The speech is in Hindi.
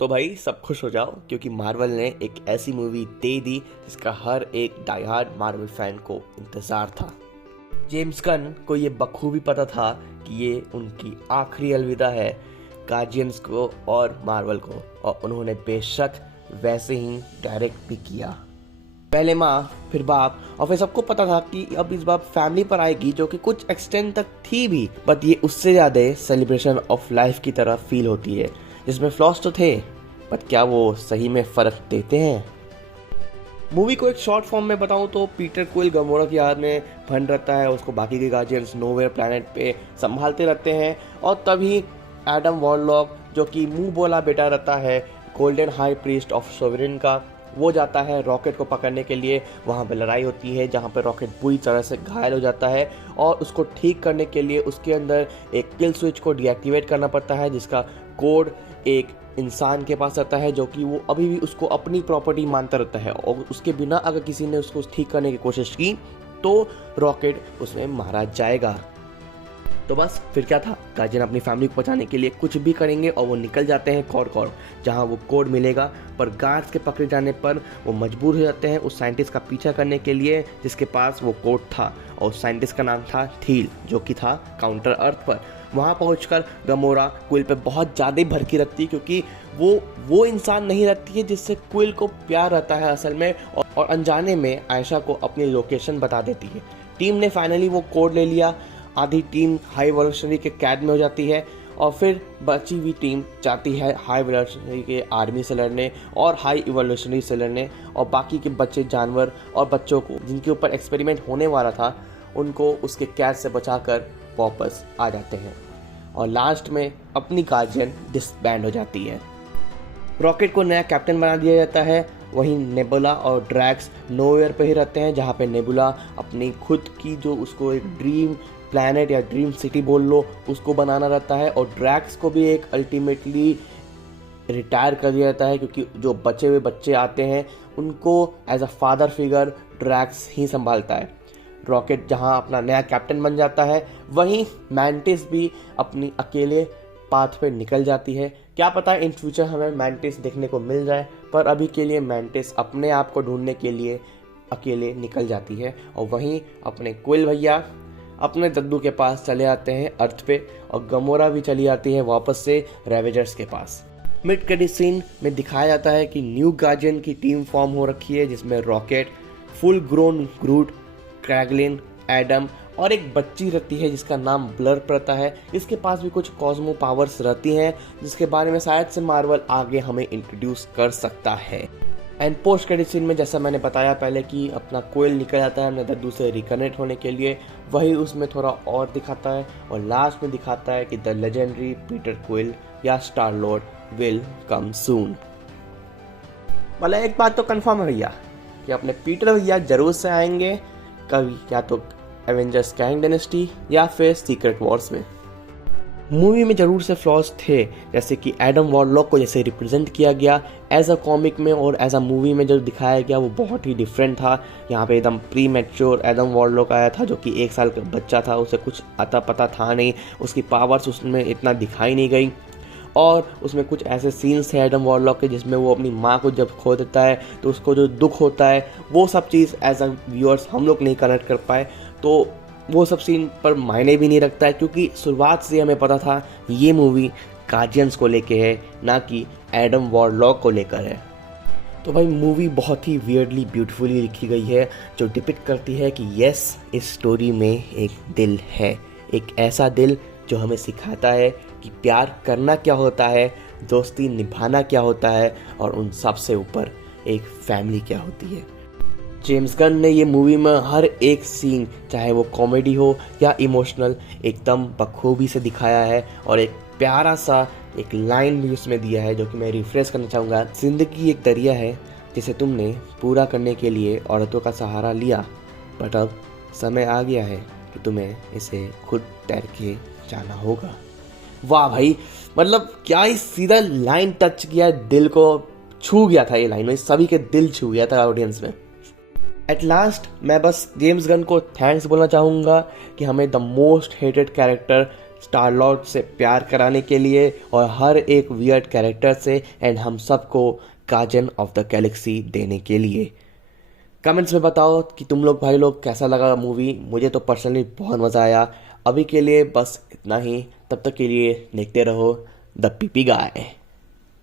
तो भाई सब खुश हो जाओ क्योंकि मार्वल ने एक ऐसी मूवी दे दी जिसका हर एक डाईहार्ड मार्वल फैन को इंतजार था। जेम्स गन को ये बखूबी पता था कि ये उनकी आखिरी अलविदा है गार्जियंस को और मार्वल को, और उन्होंने बेशक वैसे ही डायरेक्ट भी किया। पहले माँ फिर बाप और फिर सबको पता था कि अब इस बार फैमिली पर आएगी, जो कि कुछ एक्सटेंड तक थी भी, बट ये उससे ज़्यादा सेलिब्रेशन ऑफ लाइफ की तरह फील होती है, जिसमें फ्लॉस तो थे बट क्या वो सही में फ़र्क देते हैं। मूवी को एक शॉर्ट फॉर्म में बताऊं तो पीटर क्विल गमोरा की याद में भन रहता है, उसको बाकी के गार्जियंस नोवेयर प्लैनेट पे संभालते रहते हैं, और तभी एडम वॉरलॉक जो कि मुंह बोला बेटा रहता है golden high priest of sovereign का, वो जाता है रॉकेट को पकड़ने के लिए। वहाँ पे लड़ाई होती है जहाँ पे रॉकेट बुरी तरह से घायल हो जाता है, और उसको ठीक करने के लिए उसके अंदर एक किल स्विच को डीएक्टिवेट करना पड़ता है, जिसका कोड एक इंसान के पास रहता है जो कि वो अभी भी उसको अपनी प्रॉपर्टी मानता रहता है, और उसके बिना अगर किसी ने उसको ठीक करने की कोशिश की तो रॉकेट उसमें मारा जाएगा। तो बस फिर क्या था, गार्जियन अपनी फैमिली को बचाने के लिए कुछ भी करेंगे और वो निकल जाते हैं कॉर्ड जहां वो कोड मिलेगा, पर गार्ड्स के पकड़े जाने पर वो मजबूर हो जाते हैं उस साइंटिस्ट का पीछा करने के लिए जिसके पास वो कोड था, और उस साइंटिस्ट का नाम था थील, जो कि था काउंटर अर्थ पर। वहाँ पहुंचकर गमोरा क्विल पे बहुत ज़्यादा भड़की रखती है क्योंकि वो इंसान नहीं रहती है जिससे क्विल को प्यार रहता है असल में, और अनजाने में आयशा को अपनी लोकेशन बता देती है। टीम ने फाइनली वो कोड ले लिया, आधी टीम हाई इवोल्यूशनरी के कैद में हो जाती है, और फिर बची हुई टीम जाती है हाई इवोल्यूशनरी के आर्मी से लड़ने और हाई इवोल्यूशनरी से लड़ने, और बाकी के बच्चे जानवर और बच्चों को जिनके ऊपर एक्सपेरिमेंट होने वाला था उनको उसके कैद से बचाकर वापस आ जाते हैं, और लास्ट में अपनी गार्जियन डिसबैंड हो जाती है। रॉकेट को नया कैप्टन बना दिया जाता है। वहीं नेबुला और ड्रैक्स नोवेयर पे ही रहते हैं, जहाँ पे नेबुला अपनी खुद की जो उसको एक ड्रीम प्लैनेट या ड्रीम सिटी बोल लो उसको बनाना रहता है, और ड्रैक्स को भी एक अल्टीमेटली रिटायर कर दिया जाता है क्योंकि जो बचे हुए बच्चे आते हैं उनको as a father figure Drax ही संभालता है। रॉकेट जहां अपना नया कैप्टन बन जाता है, वहीं मैंटिस भी अपनी अकेले पाथ पे निकल जाती है। क्या पता इन फ्यूचर हमें मैंटिस देखने को मिल जाए, पर अभी के लिए मैंटिस अपने आप को ढूंढने के लिए अकेले निकल जाती है, और वहीं अपने क्विल भैया अपने दद्दू के पास चले आते हैं अर्थ पे, और गमोरा भी चली आती है वापस से रेवेजर्स के पास। मिड क्रेडिट सीन में दिखाया जाता है कि न्यू गार्जियन की टीम फॉर्म हो रखी है, जिसमें रॉकेट, फुल ग्रोन ग्रूट, क्रैगलिन, एडम और एक बच्ची रहती है जिसका नाम ब्लर पड़ता है। इसके पास भी कुछ कॉस्मो पावर्स रहती हैं जिसके बारे में शायद से मार्वल आगे हमें इंट्रोड्यूस कर सकता है। एंड पोस्ट क्रेडिट सीन में जैसा मैंने बताया पहले कि अपना कोयल निकल जाता है अपने दद्दू से रिकनेक्ट होने के लिए, वही उसमें थोड़ा और दिखाता है, और लास्ट में दिखाता है कि द लेजेंडरी पीटर क्विल या स्टार लॉर्ड विल कम सून। मतलब एक बात तो कंफर्म है भैया कि अपने पीटर भैया जरूर से आएंगे कभी, या तो एवेंजर्स कैंग डायनेस्टी या फिर सीक्रेट वॉर्स में। मूवी में जरूर से फ्लॉज थे, जैसे कि एडम वॉरलॉक को जैसे रिप्रेजेंट किया गया एज अ कॉमिक में और एज अ मूवी में जो दिखाया गया वो बहुत ही डिफरेंट था। यहाँ पे एकदम प्री मैच्योर एडम वॉरलॉक आया था जो कि 1 साल का बच्चा था, उसे कुछ अता पता था नहीं, उसकी पावर्स उसमें इतना दिखाई नहीं गई, और उसमें कुछ ऐसे सीन्स थे एडम वॉरलॉक के जिसमें वो अपनी माँ को जब खो देता है तो उसको जो दुख होता है वो सब चीज़ एज अ व्यूअर्स हम लोग नहीं कनेक्ट कर पाए, तो वो सब सीन पर मायने भी नहीं रखता है क्योंकि शुरुआत से हमें पता था ये मूवी गार्जियंस को लेके है, ना कि एडम वॉरलॉक को लेकर है। तो भाई मूवी बहुत ही वियर्डली ब्यूटीफुली लिखी गई है जो डिपिक्ट करती है कि यस, इस स्टोरी में एक दिल है, एक ऐसा दिल जो हमें सिखाता है कि प्यार करना क्या होता है, दोस्ती निभाना क्या होता है, और उन सब से ऊपर एक फैमिली क्या होती है। जेम्स गन ने ये मूवी में हर एक सीन, चाहे वो कॉमेडी हो या इमोशनल, एकदम बखूबी से दिखाया है, और एक प्यारा सा एक लाइन भी उसमें दिया है जो कि मैं रिफ्रेश करना चाहूँगा। जिंदगी एक दरिया है जिसे तुमने पूरा करने के लिए औरतों का सहारा लिया, बट अब समय आ गया है कि तुम्हें इसे खुद तैर के जाना होगा। वाह भाई, मतलब क्या ही सीधा लाइन टच किया, दिल को छू गया था ये लाइन, सभी के दिल छू गया था ऑडियंस में। एट लास्ट मैं बस जेम्स गन को थैंक्स बोलना चाहूँगा कि हमें the most hated character star Lord से प्यार कराने के लिए और हर एक वियर्ड कैरेक्टर से एंड हम सबको गार्जियन ऑफ द गैलेक्सी देने के लिए। कमेंट्स में बताओ कि तुम लोग भाई लोग कैसा लगा मूवी। मुझे तो पर्सनली बहुत मज़ा आया। अभी के लिए बस इतना ही, तब तक के लिए देखते रहो द पीपी गाय।